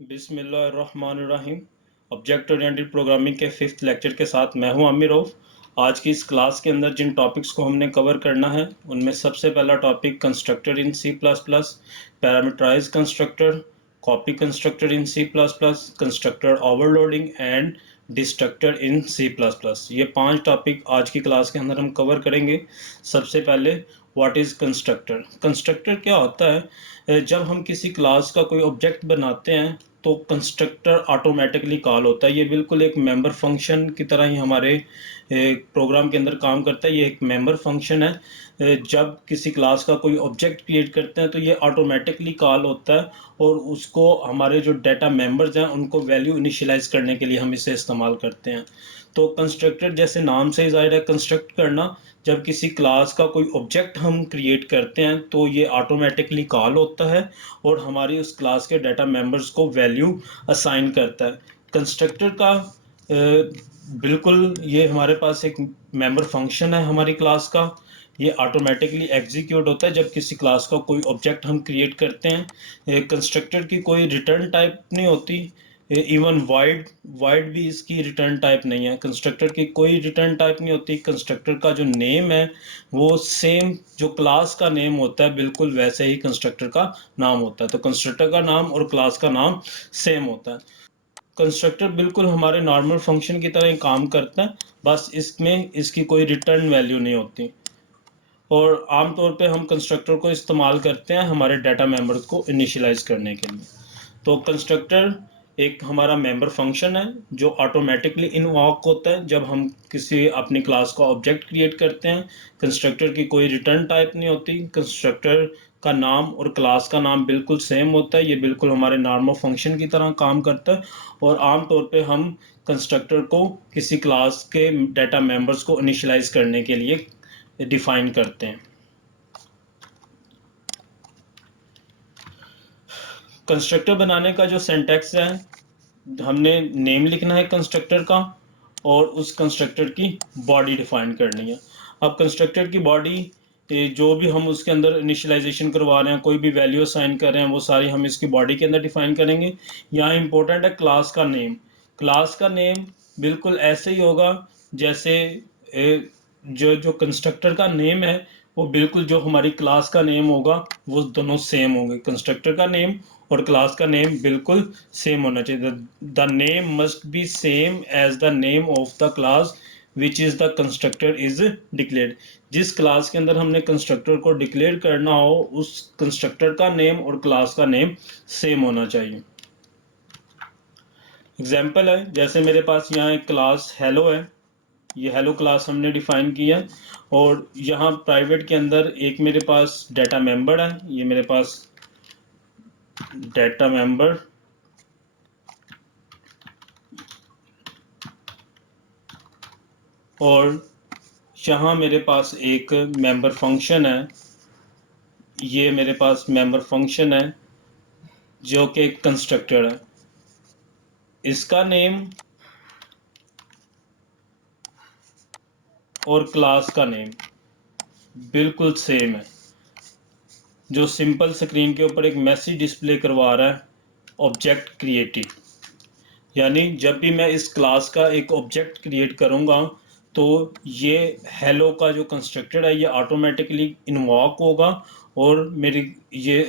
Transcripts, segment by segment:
बिस्मिल्लाहिर्रहमानिर्रहीम। Object oriented programming के 5th lecture के साथ मैं हूं आमिर रऊफ। आज की इस क्लास के अंदर जिन टॉपिक्स को हमने कवर करना है उनमें सबसे पहला topic constructor in C plus plus, parameterize constructor, copy constructor in C plus plus, constructor overloading and destructor in C plus plus. ये 5 टॉपिक आज की क्लास के अंदर हम कवर करेंगे। सबसे पहले व्हाट इज़ कंस्ट्रक्टर। कंस्ट्रक्टर क्या होता है? जब हम किसी क्लास का कोई ऑब्जेक्ट बनाते हैं तो कंस्ट्रक्टर ऑटोमेटिकली कॉल होता है। ये बिल्कुल एक मेंबर फंक्शन की तरह ही हमारे प्रोग्राम के अंदर काम करता है। ये एक मेंबर फंक्शन है। जब किसी क्लास का कोई ऑब्जेक्ट क्रिएट करते हैं तो ये ऑटोमेटिकली कॉल होता है और उसको हमारे जो डाटा मेंबर्स हैं उनको वैल्यू इनिशियलाइज करने के लिए हम इसे इस्तेमाल करते हैं। तो कंस्ट्रक्टर जैसे नाम से ही ज़ाहिर है कंस्ट्रक्ट करना। जब किसी क्लास का कोई ऑब्जेक्ट हम क्रिएट करते हैं तो ये ऑटोमेटिकली कॉल होता है और हमारी उस क्लास के डाटा मेंबर्स को वैल्यू असाइन करता है। कंस्ट्रक्टर का बिल्कुल ये हमारे पास एक मेंबर फंक्शन है हमारी क्लास का। ये ऑटोमेटिकली एग्जीक्यूट होता है जब किसी क्लास का कोई ऑब्जेक्ट हम क्रिएट करते हैं। कंस्ट्रक्टर की कोई रिटर्न टाइप नहीं होती। इवन वाइड वाइड भी इसकी रिटर्न टाइप नहीं है। कंस्ट्रक्टर की कोई रिटर्न टाइप नहीं होती। कंस्ट्रक्टर का जो नेम है वो सेम जो क्लास का नेम होता है बिल्कुल वैसे ही कंस्ट्रक्टर का नाम होता है। तो कंस्ट्रक्टर का नाम और क्लास का नाम सेम होता है। कंस्ट्रक्टर बिल्कुल हमारे नॉर्मल फंक्शन की तरह ही काम करता है, बस इसमें इसकी कोई रिटर्न वैल्यू नहीं होती। और आमतौर पे हम कंस्ट्रक्टर को इस्तेमाल करते हैं हमारे डाटा मेंबर्स को इनिशियलाइज करने के लिए। तो कंस्ट्रक्टर एक हमारा मेंबर फंक्शन है जो ऑटोमेटिकली इन्वॉक होता है जब हम किसी अपनी क्लास का ऑब्जेक्ट क्रिएट करते हैं। कंस्ट्रक्टर की कोई रिटर्न टाइप नहीं होती। कंस्ट्रक्टर का नाम और क्लास का नाम बिल्कुल सेम होता है। ये बिल्कुल हमारे नॉर्मल फंक्शन की तरह काम करता है और आमतौर पे हम कंस्ट्रक्टर को किसी क्लास के डाटा मेंबर्स को इनिशियलाइज करने के लिए डिफाइन करते हैं। कंस्ट्रक्टर बनाने का जो सिंटैक्स है, हमने नेम लिखना है कंस्ट्रक्टर का और उस कंस्ट्रक्टर की बॉडी डिफाइन करनी है। अब कंस्ट्रक्टर की बॉडी जो भी हम उसके अंदर इनिशियलाइजेशन करवा रहे हैं, कोई भी वैल्यू असाइन कर रहे हैं, वो सारी हम इसकी बॉडी के अंदर डिफाइन करेंगे। यहाँ इंपॉर्टेंट है क्लास का नेम। क्लास का नेम बिल्कुल ऐसे ही होगा जैसे जो जो कंस्ट्रक्टर का नेम है वो बिल्कुल जो हमारी क्लास का नेम होगा वो दोनों सेम होंगे। कंस्ट्रक्टर का नेम और क्लास का नेम बिल्कुल सेम होना चाहिए। The name must be same as the name of the class which is the constructor is declared. जिस क्लास के अंदर हमने कंस्ट्रक्टर को डिक्लेयर करना हो उस कंस्ट्रक्टर का नेम और क्लास का नेम सेम होना चाहिए। एग्जाम्पल है, जैसे मेरे पास यहाँ एक क्लास हेलो है। ये हेलो क्लास हमने डिफाइन किया और यहाँ प्राइवेट के अंदर एक मेरे पास डाटा मेंबर है। ये मेरे पास डाटा मेंबर और यहाँ मेरे पास एक मेंबर फंक्शन है। ये मेरे पास मेंबर फंक्शन है जो कि कंस्ट्रक्टर है। इसका नेम और क्लास का नेम बिल्कुल सेम है। जो सिंपल स्क्रीन के ऊपर एक मैसेज डिस्प्ले करवा रहा है ऑब्जेक्ट क्रिएटेड, यानी जब भी मैं इस क्लास का एक ऑब्जेक्ट क्रिएट करूँगा तो ये हेलो का जो कंस्ट्रक्टर है ये ऑटोमेटिकली इन्वॉक होगा और मेरी ये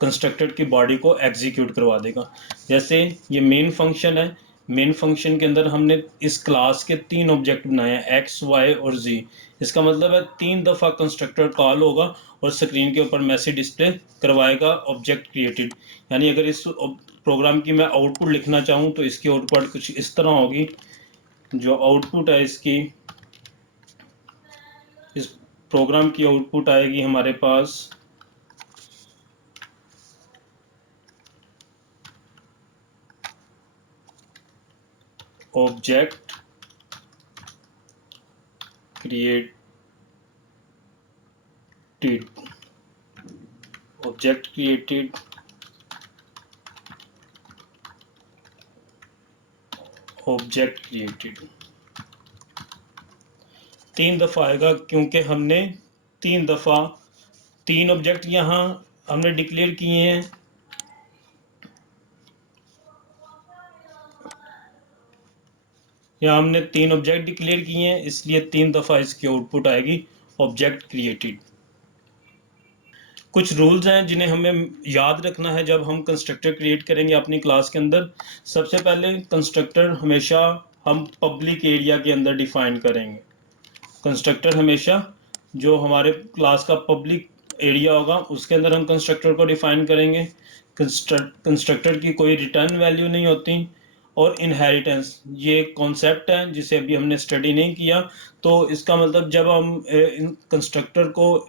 कंस्ट्रक्टर की बॉडी को एग्जीक्यूट करवा देगा। जैसे ये मेन फंक्शन है। मेन फंक्शन के अंदर हमने इस क्लास के 3 ऑब्जेक्ट बनाए हैं, एक्स वाई और जी। इसका मतलब है 3 दफ़ा कंस्ट्रक्टर कॉल होगा और स्क्रीन के ऊपर मैसेज डिस्प्ले करवाएगा ऑब्जेक्ट क्रिएटेड। यानी अगर इस प्रोग्राम की मैं आउटपुट लिखना चाहूँ तो इसकी आउटपुट कुछ इस तरह होगी। जो आउटपुट है इसकी, इस प्रोग्राम की आउटपुट आएगी हमारे पास object created, object created, object created. 3 दफ़ा आएगा क्योंकि हमने 3 दफ़ा 3 ऑब्जेक्ट यहाँ हमने डिक्लेयर किए हैं। यहाँ हमने 3 ऑब्जेक्ट डिक्लेयर किए हैं, इसलिए 3 दफ़ा इसकी आउटपुट आएगी ऑब्जेक्ट क्रिएटेड। कुछ रूल्स हैं जिन्हें हमें याद रखना है जब हम कंस्ट्रक्टर क्रिएट करेंगे अपनी क्लास के अंदर। सबसे पहले कंस्ट्रक्टर हमेशा हम पब्लिक एरिया के अंदर डिफाइन करेंगे। कंस्ट्रक्टर हमेशा जो हमारे क्लास का पब्लिक एरिया होगा उसके अंदर हम कंस्ट्रक्टर को डिफाइन करेंगे। कंस्ट्रक्टर की कोई रिटर्न वैल्यू नहीं होती। और इनहेरिटेंस ये कॉन्सेप्ट है जिसे अभी हमने स्टडी नहीं किया, तो इसका मतलब जब हम कंस्ट्रक्टर को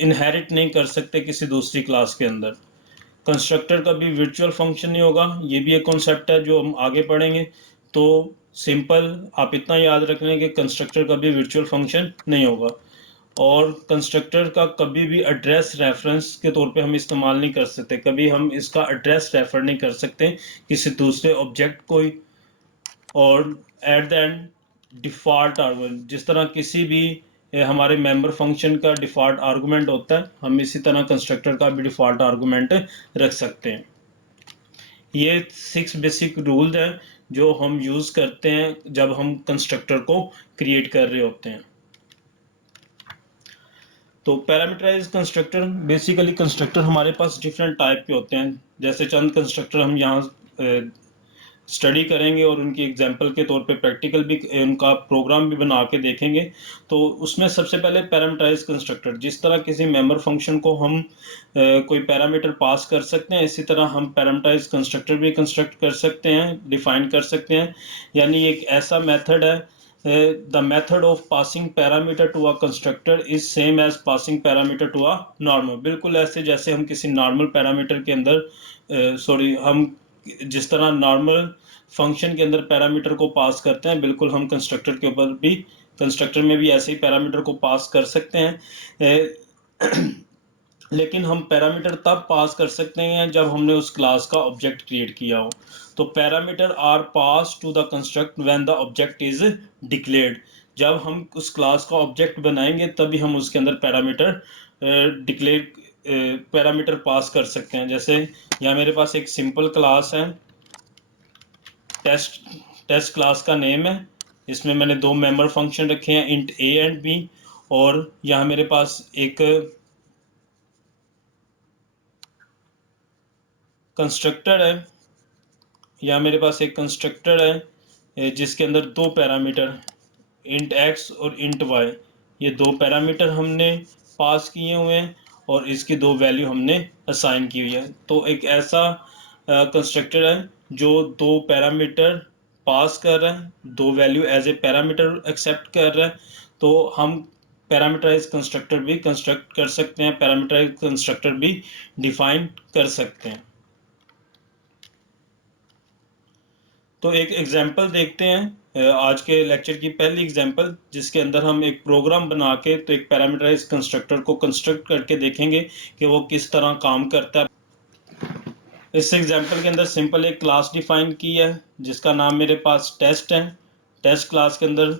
इनहेरिट नहीं कर सकते किसी दूसरी क्लास के अंदर। कंस्ट्रक्टर का भी वर्चुअल फंक्शन नहीं होगा, ये भी एक कॉन्सेप्ट है जो हम आगे पढ़ेंगे। तो सिंपल आप इतना याद रख लें कि कंस्ट्रक्टर का भी वर्चुअल फंक्शन नहीं होगा। और कंस्ट्रक्टर का कभी भी एड्रेस रेफरेंस के तौर पे हम इस्तेमाल नहीं कर सकते, कभी हम इसका एड्रेस रेफर नहीं कर सकते किसी दूसरे ऑब्जेक्ट को। और at the end default argument, जिस तरह किसी भी हमारे मेंबर फंक्शन का डिफ़ॉल्ट आर्गुमेंट होता है, हम इसी तरह कंस्ट्रक्टर का भी डिफ़ॉल्ट आर्गुमेंट रख सकते हैं। ये 6 बेसिक रूल्स हैं जो हम यूज़ करते हैं जब हम कंस्ट्रक्टर को क्रिएट कर रहे होते हैं। तो पैरामीटराइज कंस्ट्रक्टर, बेसिकली कंस्ट्रक्टर हमारे पास डिफरेंट टाइप के होते हैं। जैसे चंद कंस्ट्रक्टर हम यहाँ स्टडी करेंगे और उनकी एग्जांपल के तौर पे प्रैक्टिकल भी उनका प्रोग्राम भी बना के देखेंगे। तो उसमें सबसे पहले पैरामीटराइज कंस्ट्रक्टर, जिस तरह किसी मेंबर फंक्शन को हम कोई पैरामीटर पास कर सकते हैं, इसी तरह हम पैरामीटराइज कंस्ट्रक्टर भी कंस्ट्रक्ट कर सकते हैं, डिफाइन कर सकते हैं। यानी एक ऐसा मेथड है, the method of passing parameter to a constructor is same as passing parameter to a normal। बिल्कुल ऐसे जैसे हम किसी नॉर्मल पैरामीटर के अंदर हम जिस तरह नॉर्मल फंक्शन के अंदर पैरामीटर को पास करते हैं, बिल्कुल हम कंस्ट्रक्टर के ऊपर भी, कंस्ट्रक्टर में भी ऐसे ही पैरामीटर को पास कर सकते हैं। लेकिन हम पैरामीटर तब पास कर सकते हैं जब हमने उस क्लास का ऑब्जेक्ट क्रिएट किया हो। तो parameter are pass to the construct when the object is declared. जब हम उस क्लास का ऑब्जेक्ट बनाएंगे तभी हम उसके अंदर पैरामीटर पास कर सकते हैं। जैसे यहाँ मेरे पास एक सिंपल क्लास है, टेस्ट क्लास का नेम है। इसमें मैंने 2 मेंबर फंक्शन रखे हैं, इंट ए एंड बी। और यहाँ मेरे पास एक कंस्ट्रक्टर है, यहाँ मेरे पास एक कंस्ट्रक्टर है जिसके अंदर 2 पैरामीटर इंट एक्स और इंट वाई, ये 2 पैरामीटर हमने पास किए हुए हैं और इसकी 2 वैल्यू हमने असाइन की हुई है। तो एक ऐसा कंस्ट्रक्टर है जो 2 पैरामीटर पास कर रहा है, 2 value as a parameter accept कर रहा है। तो हम पैरामीटराइज कंस्ट्रक्टर भी कंस्ट्रक्ट कर सकते हैं, पैरामीटराइज कंस्ट्रक्टर भी डिफाइन कर सकते हैं। तो एक एग्जांपल देखते हैं, आज के लेक्चर की पहली एग्जांपल, जिसके अंदर हम एक प्रोग्राम बना के तो एक पैरामीटराइज कंस्ट्रक्टर को कंस्ट्रक्ट करके देखेंगे कि वो किस तरह काम करता है। इस एग्जांपल के अंदर सिंपल एक क्लास डिफाइन की है जिसका नाम मेरे पास टेस्ट है। टेस्ट क्लास के अंदर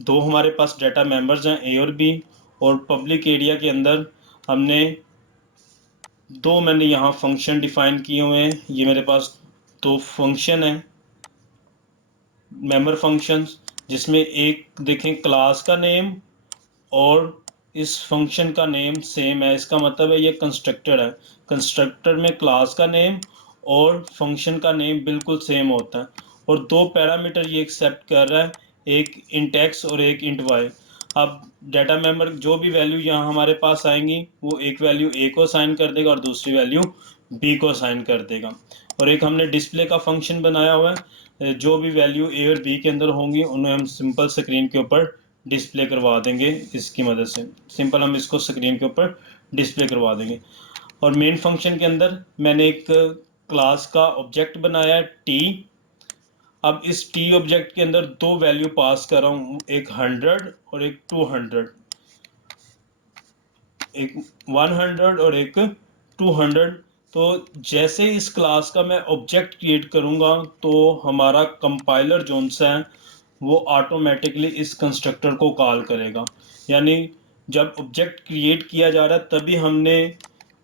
2 हमारे पास डाटा मेंबर्स हैं, ए और बी। और पब्लिक एरिया के अंदर हमने 2 मैंने यहाँ फंक्शन डिफाइन किए हुए हैं। ये मेरे पास 2 फंक्शन हैं, मेंबर फंक्शंस, जिसमें एक देखें क्लास का नेम और इस फंक्शन का नेम सेम है। इसका मतलब है ये कंस्ट्रक्टर है। कंस्ट्रक्टर में क्लास का नेम और फंक्शन का नेम बिल्कुल सेम होता है। और 2 पैरामीटर ये एक्सेप्ट कर रहा है, एक इंट एक्स और एक इंट वाई। अब डाटा मेंबर जो भी वैल्यू यहाँ हमारे पास आएंगी वो एक वैल्यू ए को असाइन कर देगा और दूसरी वैल्यू बी को असाइन कर देगा। और एक हमने डिस्प्ले का फंक्शन बनाया हुआ है, जो भी वैल्यू ए और बी के अंदर होंगी उन्हें हम सिंपल स्क्रीन के ऊपर डिस्प्ले करवा देंगे। इसकी मदद से सिंपल हम इसको स्क्रीन के ऊपर डिस्प्ले करवा देंगे। और मेन फंक्शन के अंदर मैंने एक क्लास का ऑब्जेक्ट बनाया है टी। अब इस टी ऑब्जेक्ट के अंदर 2 वैल्यू पास कर रहा हूँ, एक 100 और एक 200, एक 100 और एक 200। तो जैसे इस क्लास का मैं ऑब्जेक्ट क्रिएट करूँगा तो हमारा कंपाइलर जोन सा है वो ऑटोमेटिकली इस कंस्ट्रक्टर को कॉल करेगा। यानी जब ऑब्जेक्ट क्रिएट किया जा रहा है तभी हमने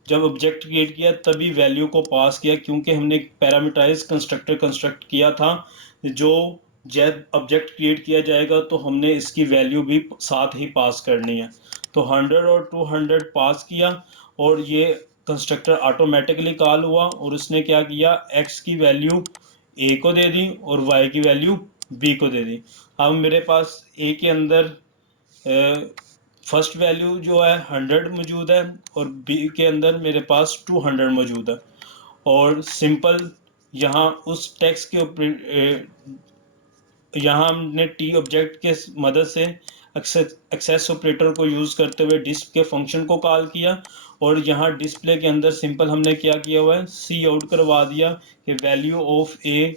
जब ऑब्जेक्ट क्रिएट किया तभी वैल्यू को पास किया, क्योंकि हमने एक पैरामीटराइज कंस्ट्रक्टर कंस्ट्रक्ट किया था। जो जब ऑब्जेक्ट क्रिएट किया जाएगा तो हमने इसकी वैल्यू भी साथ ही पास करनी है। तो 100 और 200 पास किया और ये कंस्ट्रक्टर ऑटोमेटिकली कॉल हुआ और उसने क्या किया, x की वैल्यू a को दे दी और y की वैल्यू b को दे दी। अब मेरे पास a के अंदर फर्स्ट वैल्यू जो है 100 मौजूद है और b के अंदर मेरे पास 200 मौजूद है। और सिंपल यहाँ उस टेक्स्ट के ऊपर यहाँ हमने टी ऑब्जेक्ट के मदद से एक्सेस ऑपरेटर को यूज करते हुए डिस्प के फंक्शन को कॉल किया और यहाँ डिस्प्ले के अंदर सिंपल हमने क्या किया हुआ है, सी आउट करवा दिया कि वैल्यू ऑफ ए,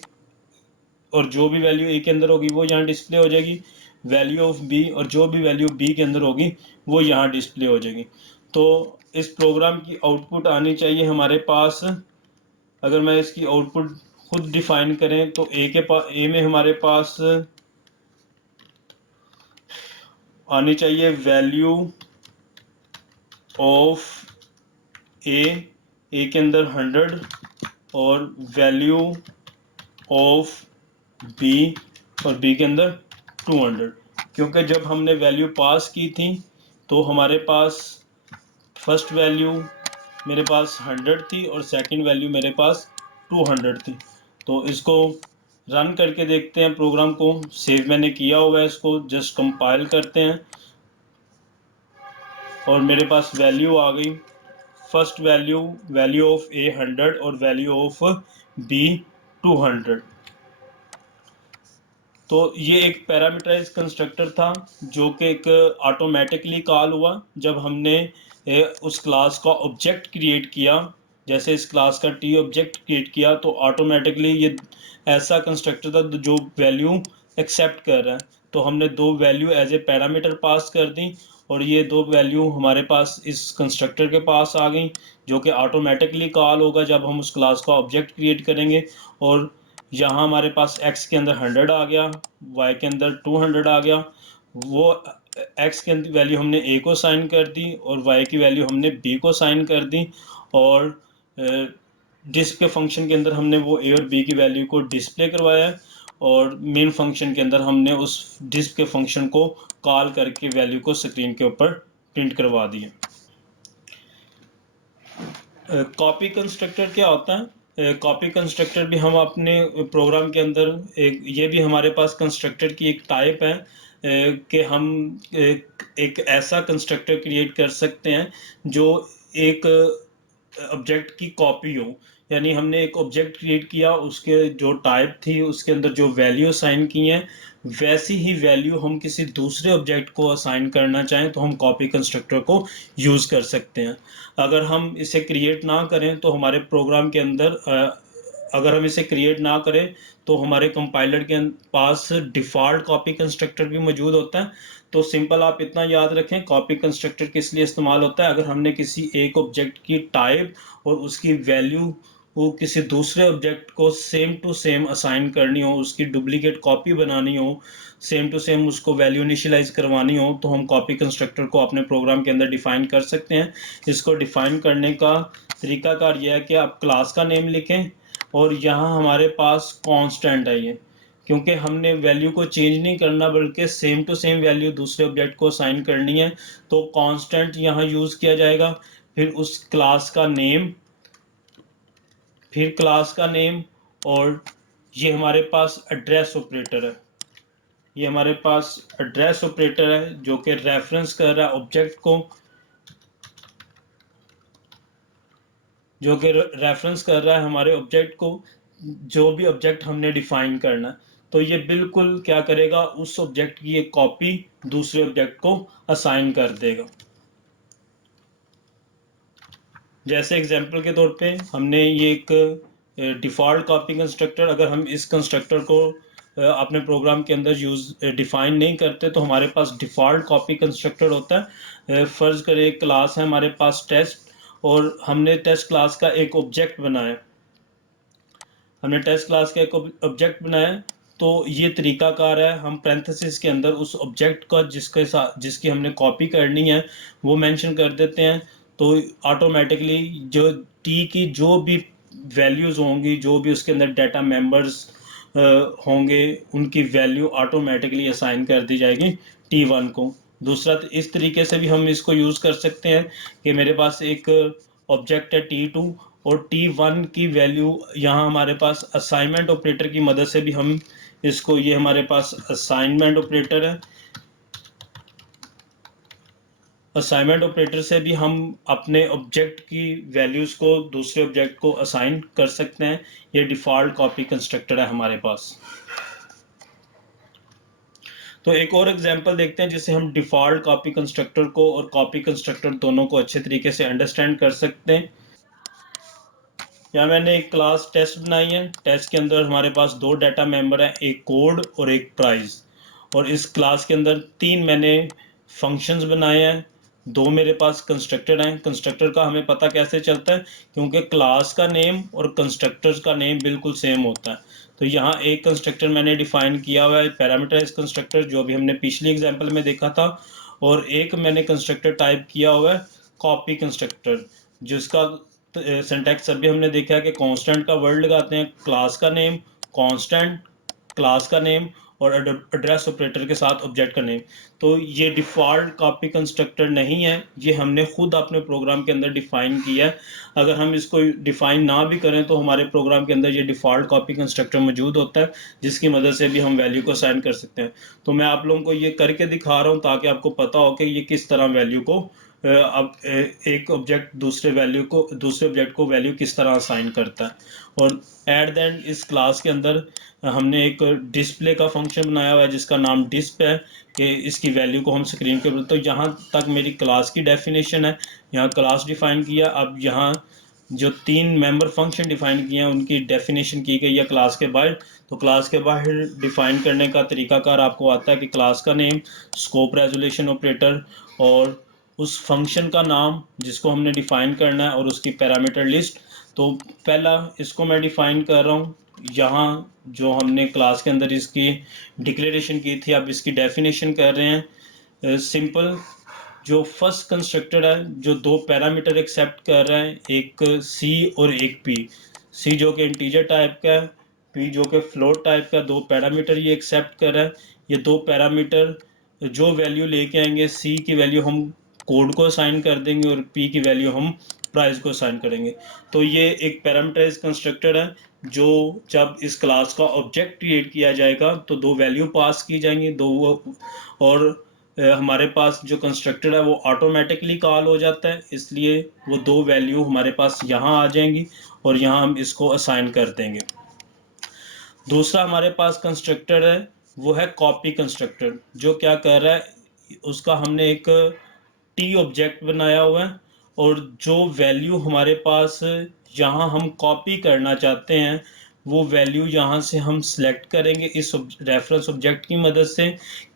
और जो भी वैल्यू ए के अंदर होगी वो यहाँ डिस्प्ले हो जाएगी, वैल्यू ऑफ बी और जो भी वैल्यू बी के अंदर होगी वो यहाँ डिस्प्ले हो जाएगी। तो इस प्रोग्राम की आउटपुट आनी चाहिए हमारे पास। अगर मैं इसकी आउटपुट खुद डिफाइन करें तो ए में हमारे पास आनी चाहिए वैल्यू ऑफ ए के अंदर 100 और वैल्यू ऑफ बी और बी के अंदर 200। क्योंकि जब हमने वैल्यू पास की थी तो हमारे पास फर्स्ट वैल्यू मेरे पास 100 थी और सेकंड वैल्यू मेरे पास 200 थी। तो इसको रन करके देखते हैं, प्रोग्राम को सेव मैंने किया हुआ है, इसको जस्ट कंपाइल करते हैं और मेरे पास वैल्यू आ गई। फर्स्ट वैल्यू ऑफ ए 100 और वैल्यू ऑफ बी 200। तो ये एक पैरामीटराइज कंस्ट्रक्टर था जो कि एक ऑटोमेटिकली कॉल हुआ जब हमने उस क्लास का ऑब्जेक्ट क्रिएट किया। जैसे इस क्लास का टी ऑब्जेक्ट क्रिएट किया तो ऑटोमेटिकली ये ऐसा कंस्ट्रक्टर था जो वैल्यू एक्सेप्ट कर रहा है। तो हमने दो value as a parameter pass कर दी और ये दो वैल्यू हमारे पास इस कंस्ट्रक्टर के पास आ गई, जो कि ऑटोमेटिकली कॉल होगा जब हम उस क्लास का ऑब्जेक्ट क्रिएट करेंगे। और यहाँ हमारे पास x के अंदर 100 आ गया, y के अंदर 200 आ गया। वो x के अंदर वैल्यू हमने a को साइन कर दी और y की वैल्यू हमने b को साइन कर दी। और डिस्प के फंक्शन के अंदर हमने वो a और b की वैल्यू को डिस्प्ले करवाया और मेन फंक्शन के अंदर हमने उस डिस्प के फंक्शन को कॉल करके वैल्यू को स्क्रीन के ऊपर प्रिंट करवा दिया। कॉपी कंस्ट्रक्टर क्या होता है? कॉपी कंस्ट्रक्टर भी हम अपने प्रोग्राम के अंदर ये भी हमारे पास कंस्ट्रक्टर की एक टाइप है कि हम एक ऐसा कंस्ट्रक्टर क्रिएट कर सकते हैं जो एक ऑब्जेक्ट की कॉपी हो। यानी हमने एक ऑब्जेक्ट क्रिएट किया, उसके जो टाइप थी उसके अंदर जो वैल्यू असाइन की हैं वैसी ही वैल्यू हम किसी दूसरे ऑब्जेक्ट को असाइन करना चाहें तो हम कॉपी कंस्ट्रक्टर को यूज़ कर सकते हैं। अगर हम इसे क्रिएट ना करें तो हमारे प्रोग्राम के अंदर अगर हम इसे क्रिएट ना करें तो हमारे कंपाइलर के पास डिफ़ॉल्ट कॉपी कंस्ट्रक्टर भी मौजूद होता है। तो सिंपल आप इतना याद रखें, कॉपी कंस्ट्रक्टर किस लिए इस्तेमाल होता है। अगर हमने किसी एक ऑब्जेक्ट की टाइप और उसकी वैल्यू वो किसी दूसरे ऑब्जेक्ट को सेम टू सेम असाइन करनी हो, उसकी डुप्लीकेट कॉपी बनानी हो, सेम टू सेम उसको वैल्यू इनिशियलाइज करवानी हो, तो हम कॉपी कंस्ट्रक्टर को अपने प्रोग्राम के अंदर डिफाइन कर सकते हैं। इसको डिफाइन करने का तरीकाकार यह है कि आप क्लास का नेम लिखें और यहाँ हमारे पास कांस्टेंट है ये, क्योंकि हमने वैल्यू को चेंज नहीं करना बल्कि सेम टू सेम वैल्यू दूसरे ऑब्जेक्ट को असाइन करनी है। तो कांस्टेंट यहाँ यूज़ किया जाएगा, फिर उस क्लास का नेम, फिर क्लास का नेम, और ये हमारे पास एड्रेस ऑपरेटर है। ये हमारे पास एड्रेस ऑपरेटर है जो कि रेफरेंस कर रहा है ऑब्जेक्ट को, जो कि रेफरेंस कर रहा है हमारे ऑब्जेक्ट को, जो भी ऑब्जेक्ट हमने डिफाइन करना है। तो ये बिल्कुल क्या करेगा, उस ऑब्जेक्ट की एक कॉपी दूसरे ऑब्जेक्ट को असाइन कर देगा। जैसे एग्जांपल के तौर पे हमने ये एक डिफ़ॉल्ट कॉपी कंस्ट्रक्टर, अगर हम इस कंस्ट्रक्टर को अपने प्रोग्राम के अंदर डिफाइन नहीं करते तो हमारे पास डिफ़ॉल्ट कॉपी कंस्ट्रक्टर होता है। फ़र्ज़ करें एक क्लास है हमारे पास टेस्ट और हमने टेस्ट क्लास का एक ऑब्जेक्ट बनाया, तो ये तरीकाकार है, हम पैरेंथेसिस के अंदर उस ऑब्जेक्ट का जिसके साथ जिसकी हमने कॉपी करनी है वो मेंशन कर देते हैं। तो ऑटोमेटिकली जो टी की जो भी वैल्यूज़ होंगी, जो भी उसके अंदर डाटा मेंबर्स होंगे, उनकी वैल्यू ऑटोमेटिकली असाइन कर दी जाएगी T1 को। दूसरा, इस तरीके से भी हम इसको यूज़ कर सकते हैं कि मेरे पास एक ऑब्जेक्ट है T2 और T1 की वैल्यू यहाँ हमारे पास असाइनमेंट ऑपरेटर की मदद से भी हम इसको, ये हमारे पास असाइनमेंट ऑपरेटर है, असाइनमेंट ऑपरेटर से भी हम अपने ऑब्जेक्ट की वैल्यूज़ को दूसरे ऑब्जेक्ट को असाइन कर सकते हैं। ये डिफ़ॉल्ट कॉपी कंस्ट्रक्टर है हमारे पास। तो एक और एग्जांपल देखते हैं जिससे हम डिफ़ॉल्ट कॉपी कंस्ट्रक्टर को और कॉपी कंस्ट्रक्टर दोनों को अच्छे तरीके से अंडरस्टैंड कर सकते हैं। यहाँ मैंने एक क्लास टेस्ट बनाई है। टेस्ट के अंदर हमारे पास दो डाटा मेंबर हैं, एक कोड और एक प्राइस। और इस क्लास के अंदर तीन मैंने फंक्शंस बनाए हैं, दो मेरे पास कंस्ट्रक्टर हैं। कंस्ट्रक्टर का हमें पता कैसे चलता है, क्योंकि क्लास का नेम और कंस्ट्रक्टर का नेम बिल्कुल सेम होता है। तो यहाँ एक कंस्ट्रक्टर मैंने डिफाइन किया हुआ है, पैरामीटराइज कंस्ट्रक्टर, जो भी हमने पिछली एग्जाम्पल में देखा था। और एक मैंने कंस्ट्रक्टर टाइप किया हुआ है कॉपी कंस्ट्रक्टर, जिसका सिंटैक्स अभी हमने देखा है कि कांस्टेंट का वर्ड लगाते हैं, क्लास का नेम, कांस्टेंट, क्लास का नेम और एड्रेस ऑपरेटर के साथ ऑब्जेक्ट का नेम। तो ये डिफ़ॉल्ट कॉपी कंस्ट्रक्टर नहीं है, ये हमने खुद अपने प्रोग्राम के अंदर डिफ़ाइन किया है। अगर हम इसको डिफ़ाइन ना भी करें तो हमारे प्रोग्राम के अंदर ये डिफ़ॉल्ट कॉपी कंस्ट्रक्टर मौजूद होता है, जिसकी मदद से भी हम वैल्यू को असाइन कर सकते हैं। तो मैं आप लोगों को ये करके दिखा रहा हूँ ताकि आपको पता हो कि ये किस तरह वैल्यू को अब एक ऑब्जेक्ट दूसरे ऑब्जेक्ट को वैल्यू किस तरह असाइन करता है। और एट द एंड इस क्लास के अंदर हमने एक डिस्प्ले का फंक्शन बनाया हुआ है जिसका नाम डिस्प है, कि इसकी वैल्यू को हम स्क्रीन के ऊपर, तो यहाँ तक मेरी क्लास की डेफिनेशन है। यहाँ क्लास डिफाइन किया। अब यहाँ जो तीन मेंबर फंक्शन डिफाइन किए हैं उनकी डेफिनेशन की गई है क्लास के बाहर। तो क्लास के बाहर डिफाइन करने का तरीकाकार आपको आता है कि क्लास का नेम, स्कोप रेजोल्यूशन ऑपरेटर और उस फंक्शन का नाम जिसको हमने डिफाइन करना है और उसकी पैरामीटर लिस्ट। तो पहला इसको मैं डिफाइन कर रहा हूँ। यहाँ जो हमने क्लास के अंदर इसकी डिक्लेरेशन की थी, अब इसकी डेफिनेशन कर रहे हैं। सिंपल जो फर्स्ट कंस्ट्रक्टर है जो दो पैरामीटर एक्सेप्ट कर रहा है, एक सी और एक पी। सी जो कि इंटीजर टाइप का है, पी जो कि फ्लोट टाइप का, दो पैरामीटर ये एक्सेप्ट कर रहा है। ये दो पैरामीटर जो वैल्यू लेके आएंगे, सी की वैल्यू हम कोड को असाइन कर देंगे और पी की वैल्यू हम प्राइस को असाइन करेंगे। तो ये एक पैरामीटराइज कंस्ट्रक्टर है जो जब इस क्लास का ऑब्जेक्ट क्रिएट किया जाएगा तो दो वैल्यू पास की जाएंगी, और हमारे पास जो कंस्ट्रक्टर है वो ऑटोमेटिकली कॉल हो जाता है, इसलिए वो दो वैल्यू हमारे पास यहाँ आ जाएंगी और यहाँ हम इसको असाइन कर देंगे। दूसरा हमारे पास कंस्ट्रक्टर है वो है कॉपी कंस्ट्रक्टर, जो क्या कर रहा है, उसका हमने एक टी ऑब्जेक्ट बनाया हुआ है और जो वैल्यू हमारे पास यहाँ हम कॉपी करना चाहते हैं वो वैल्यू यहाँ से हम सिलेक्ट करेंगे इस रेफरेंस ऑब्जेक्ट की मदद से।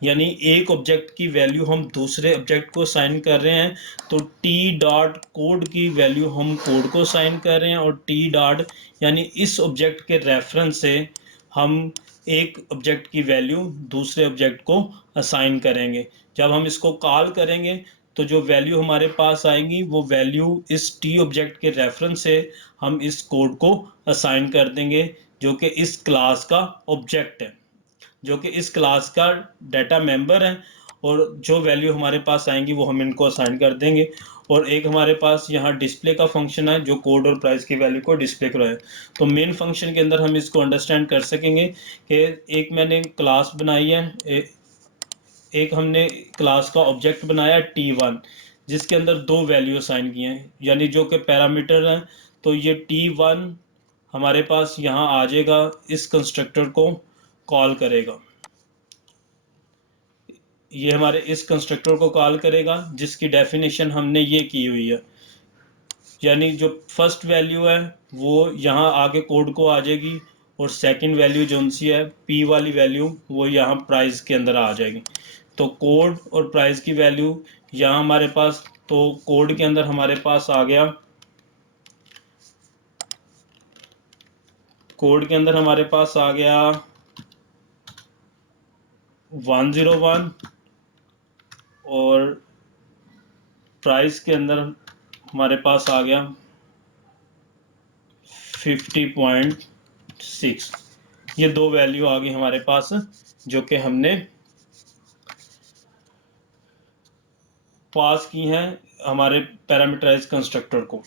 यानी एक ऑब्जेक्ट की वैल्यू हम दूसरे ऑब्जेक्ट को असाइन कर रहे हैं, तो टी डॉट कोड की वैल्यू हम कोड को असाइन कर रहे हैं और टी डॉट यानी इस ऑब्जेक्ट के रेफरेंस से हम एक ऑब्जेक्ट की वैल्यू दूसरे ऑब्जेक्ट को असाइन करेंगे। जब हम इसको कॉल करेंगे तो जो वैल्यू हमारे पास आएंगी वो वैल्यू इस टी ऑब्जेक्ट के रेफरेंस से हम इस कोड को असाइन कर देंगे, जो कि इस क्लास का ऑब्जेक्ट है, जो कि इस क्लास का डाटा मेंबर है। और जो वैल्यू हमारे पास आएंगी वो हम इनको असाइन कर देंगे। और एक हमारे पास यहाँ डिस्प्ले का फंक्शन है जो कोड और प्राइस की वैल्यू को डिस्प्ले कराए। तो मेन फंक्शन के अंदर हम इसको अंडरस्टैंड कर सकेंगे कि एक मैंने क्लास बनाई है, एक हमने क्लास का ऑब्जेक्ट बनाया T1 जिसके अंदर दो वैल्यू असाइन किए हैं, यानी जो कि पैरामीटर हैं। तो ये T1 हमारे पास यहाँ आ जाएगा, इस कंस्ट्रक्टर को कॉल करेगा, ये हमारे इस कंस्ट्रक्टर को कॉल करेगा जिसकी डेफिनेशन हमने ये की हुई है। यानी जो फर्स्ट वैल्यू है वो यहाँ आगे कोड को आ जाएगी और सेकंड वैल्यू जो सी है पी वाली वैल्यू वो यहाँ प्राइस के अंदर आ जाएगी। तो कोड और प्राइस की वैल्यू यहाँ हमारे पास, तो कोड के अंदर हमारे पास आ गया, कोड के अंदर हमारे पास आ गया 101 और प्राइस के अंदर हमारे पास आ गया 50.6। ये दो वैल्यू आ गई हमारे पास जो कि हमने पास की हैं हमारे पैरामीटराइज कंस्ट्रक्टर को।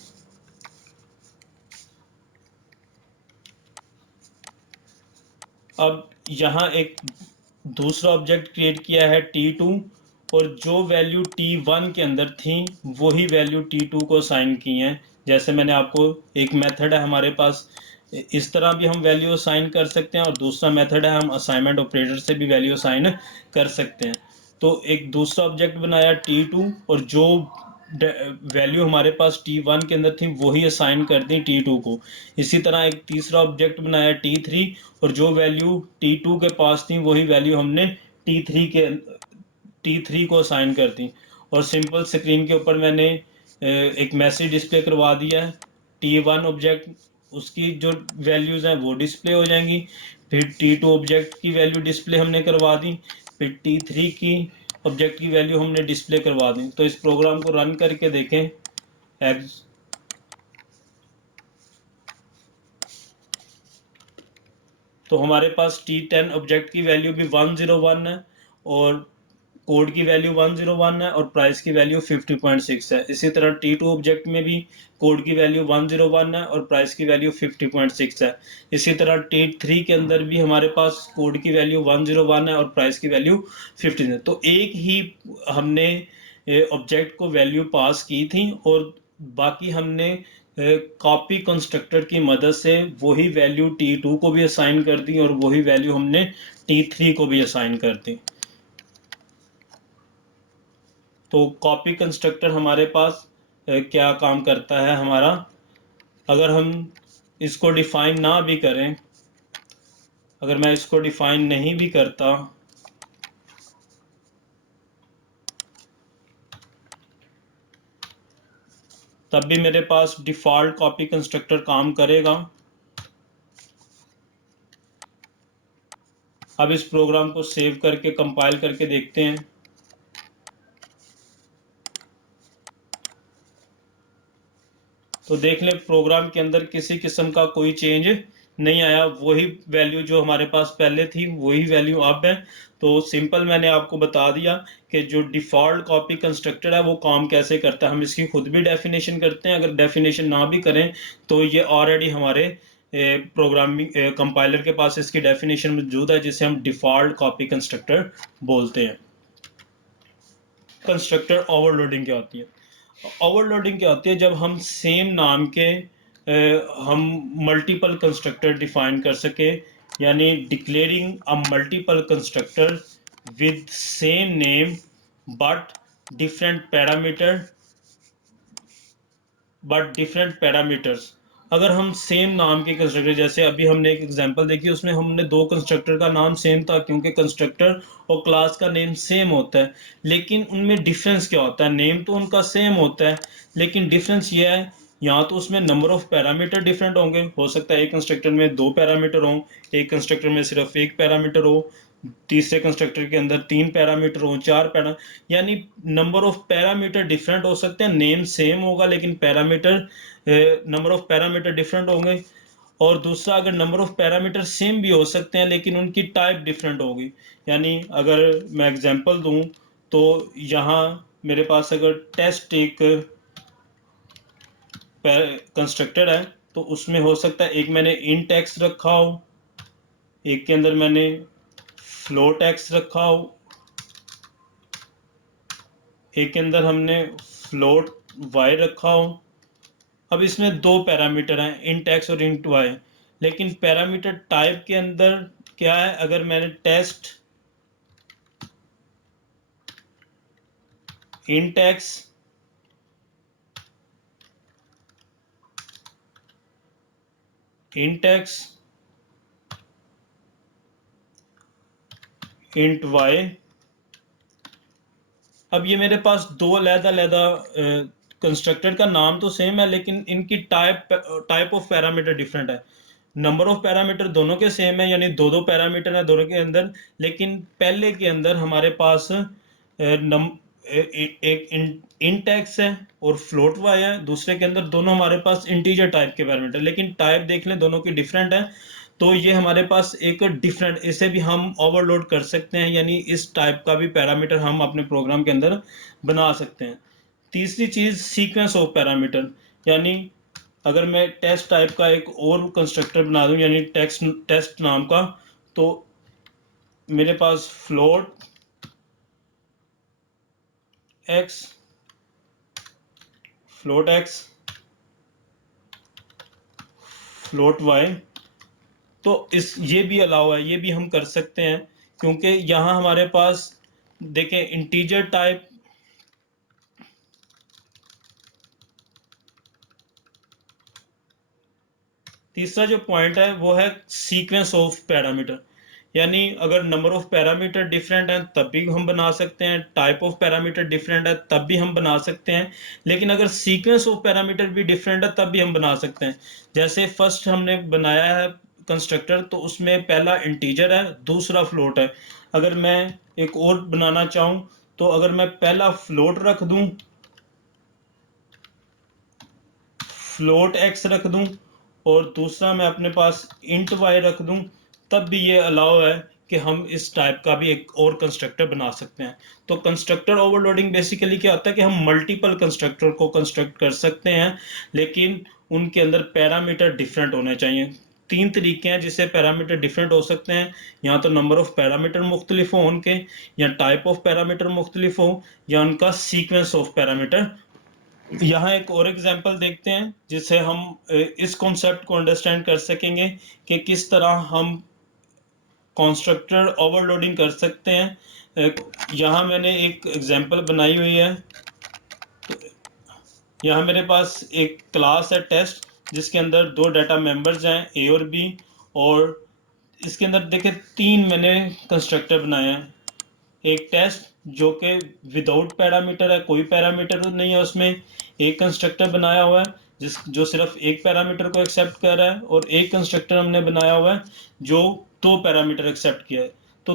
अब यहाँ एक दूसरा ऑब्जेक्ट क्रिएट किया है T2, और जो वैल्यू T1 के अंदर थी वही वैल्यू T2 को असाइन की हैं। जैसे मैंने आपको, एक मेथड है हमारे पास, इस तरह भी हम वैल्यू असाइन कर सकते हैं, और दूसरा मेथड है हम असाइनमेंट ऑपरेटर से भी वैल्यू असाइन कर सकते हैं। तो एक दूसरा ऑब्जेक्ट बनाया T2, और जो वैल्यू हमारे पास T1 के अंदर थी वही असाइन कर दी T2 को। इसी तरह एक तीसरा ऑब्जेक्ट बनाया T3, और जो वैल्यू T2 के पास थी वही वैल्यू हमने T3 को असाइन कर दी। और सिंपल स्क्रीन के ऊपर मैंने एक मैसेज डिस्प्ले करवा दिया है। T1 ऑब्जेक्ट, उसकी जो वैल्यूज़ हैं वो डिस्प्ले हो जाएंगी। फिर T2 ऑब्जेक्ट की वैल्यू डिस्प्ले हमने करवा दी। फिर T3 की ऑब्जेक्ट की वैल्यू हमने डिस्प्ले करवा दी। तो इस प्रोग्राम को रन करके देखें। तो हमारे पास T10 ऑब्जेक्ट की वैल्यू भी 101 है, और कोड की वैल्यू 101 है, और प्राइस की वैल्यू 50.6 है। इसी तरह T2 ऑब्जेक्ट में भी कोड की वैल्यू 101 है और प्राइस की वैल्यू 50.6 है। इसी तरह T3 के अंदर भी हमारे पास कोड की वैल्यू 101 है और प्राइस की वैल्यू 50 है। तो एक ही हमने ऑब्जेक्ट को वैल्यू पास की थी, और बाकी हमने कॉपी कंस्ट्रक्टर की मदद से वही वैल्यू T2 को भी असाइन कर दी, और वही वैल्यू हमने T3 को भी असाइन कर दी। तो कॉपी कंस्ट्रक्टर हमारे पास क्या काम करता है हमारा, अगर हम इसको डिफाइन ना भी करें, अगर मैं इसको डिफाइन नहीं भी करता, तब भी मेरे पास डिफ़ॉल्ट कॉपी कंस्ट्रक्टर काम करेगा। अब इस प्रोग्राम को सेव करके कंपाइल करके देखते हैं। तो देख लें, प्रोग्राम के अंदर किसी किस्म का कोई चेंज नहीं आया। वही वैल्यू जो हमारे पास पहले थी वही वैल्यू अब है। तो सिंपल मैंने आपको बता दिया कि जो डिफ़ॉल्ट कॉपी कंस्ट्रक्टर है वो काम कैसे करता है। हम इसकी खुद भी डेफिनेशन करते हैं, अगर डेफिनेशन ना भी करें तो ये ऑलरेडी हमारे प्रोग्रामिंग कंपाइलर के पास इसकी डेफिनेशन मौजूद है, जिसे हम डिफ़ॉल्ट कॉपी कंस्ट्रक्टर बोलते हैं। कंस्ट्रक्टर ओवरलोडिंग क्या होती है? ओवरलोडिंग क्या होती है? जब हम सेम नाम के हम मल्टीपल कंस्ट्रक्टर डिफाइन कर सके, यानी declaring a multiple constructor with same name but different parameters. अगर हम सेम नाम के कंस्ट्रक्टर, जैसे अभी हमने एक एग्जांपल देखी, उसमें हमने दो कंस्ट्रक्टर का नाम सेम था, क्योंकि कंस्ट्रक्टर और क्लास का नेम सेम होता है, लेकिन उनमें डिफरेंस क्या होता है? नेम तो उनका सेम होता है, लेकिन डिफरेंस ये है, या तो उसमें नंबर ऑफ पैरामीटर डिफरेंट होंगे, हो सकता है एक कंस्ट्रक्टर में 2 पैरामीटर हों, एक कंस्ट्रक्टर में सिर्फ एक पैरामीटर हो, तीसरे कंस्ट्रक्टर के अंदर 3 पैरामीटर हो, 4 यानी नंबर ऑफ पैरामीटर डिफरेंट हो सकते हैं। नेम सेम होगा लेकिन parameter, number of parameter different होंगे। और दूसरा, अगर नंबर ऑफ पैरामीटर सेम भी हो सकते हैं लेकिन उनकी टाइप डिफरेंट होगी। यानी अगर मैं एग्जांपल दूं, तो यहाँ मेरे पास अगर टेस्ट एक कंस्ट्रक्टर है, तो उसमें हो सकता है एक मैंने इंट एक्स रखा हो, एक के अंदर मैंने फ्लोट एक्स रखा हो, एक के अंदर हमने फ्लोट वाई रखा हो। अब इसमें दो पैरामीटर हैं, इंट एक्स और इंट वाई, लेकिन पैरामीटर टाइप के अंदर क्या है? अगर मैंने test int x int y, अब ये मेरे पास दो अलग-अलग कंस्ट्रक्टर का नाम तो सेम है, लेकिन इनकी टाइप ऑफ पैरामीटर डिफरेंट है। नंबर ऑफ पैरामीटर दोनों के सेम है, यानी दो पैरामीटर है दोनों के अंदर, लेकिन पहले के अंदर हमारे पास एक इंट एक्स है और फ्लोट वाई है, दूसरे के अंदर दोनों हमारे पास इंटीजर टाइप के पैरामीटर, लेकिन टाइप देख लें दोनों की डिफरेंट है। तो ये हमारे पास एक डिफरेंट, इसे भी हम ओवरलोड कर सकते हैं, यानी इस टाइप का भी पैरामीटर हम अपने प्रोग्राम के अंदर बना सकते हैं। तीसरी चीज सीक्वेंस ऑफ पैरामीटर, यानी अगर मैं टेस्ट टाइप का एक और कंस्ट्रक्टर बना दूं, यानी टेस्ट नाम का, तो मेरे पास x float x float y, तो इस ये भी अलाउ है, ये भी हम कर सकते हैं, क्योंकि यहाँ हमारे पास देखें इंटीजर टाइप, तीसरा जो पॉइंट है वो है सीक्वेंस ऑफ पैरामीटर, यानी अगर नंबर ऑफ पैरामीटर डिफरेंट है तब भी हम बना सकते हैं, टाइप ऑफ पैरामीटर डिफरेंट है तब भी हम बना सकते हैं, लेकिन अगर सीक्वेंस ऑफ पैरामीटर भी डिफरेंट है तब भी हम बना सकते हैं। जैसे फर्स्ट हमने बनाया है कंस्ट्रक्टर, तो उसमें पहला इंटीजर है, दूसरा फ्लोट है। अगर मैं एक और बनाना चाहूं, तो अगर मैं पहला फ्लोट रख दूं, फ्लोट एक्स रख दूं, और दूसरा मैं अपने पास इंट वाई रख दूं, तब भी ये अलाउ है कि हम इस टाइप का भी एक और कंस्ट्रक्टर बना सकते हैं। तो कंस्ट्रक्टर ओवरलोडिंग बेसिकली क्या होता है कि हम मल्टीपल कंस्ट्रक्टर को कंस्ट्रक्ट कर सकते हैं, लेकिन उनके अंदर पैरामीटर डिफरेंट होने चाहिए। तीन तरीके हैं जिससे पैरामीटर डिफरेंट हो सकते हैं, या तो नंबर ऑफ पैरामीटर मुख्तलिफ हो उनके, या टाइप ऑफ पैरामीटर मुख्तलिफ हो, या उनका सीक्वेंस ऑफ पैरामीटर। यहाँ एक और एग्जांपल देखते हैं जिससे हम इस कॉन्सेप्ट को अंडरस्टैंड कर सकेंगे कि किस तरह हम कंस्ट्रक्टर ओवरलोडिंग कर सकते हैं। यहाँ मैंने एक एग्जांपल बनाई हुई है। यहाँ मेरे पास एक क्लास है टेस्ट, जिसके अंदर दो डाटा मेंबर्स हैं ए और बी, और इसके अंदर देखें तीन मैंने कंस्ट्रक्टर बनाए हैं। एक टेस्ट जो कि विदाउट पैरामीटर है, कोई पैरामीटर नहीं है उसमें, एक कंस्ट्रक्टर बनाया हुआ है जो सिर्फ एक पैरामीटर को एक्सेप्ट कर रहा है, और एक कंस्ट्रक्टर हमने बनाया हुआ है जो दो पैरामीटर एक्सेप्ट किया है। तो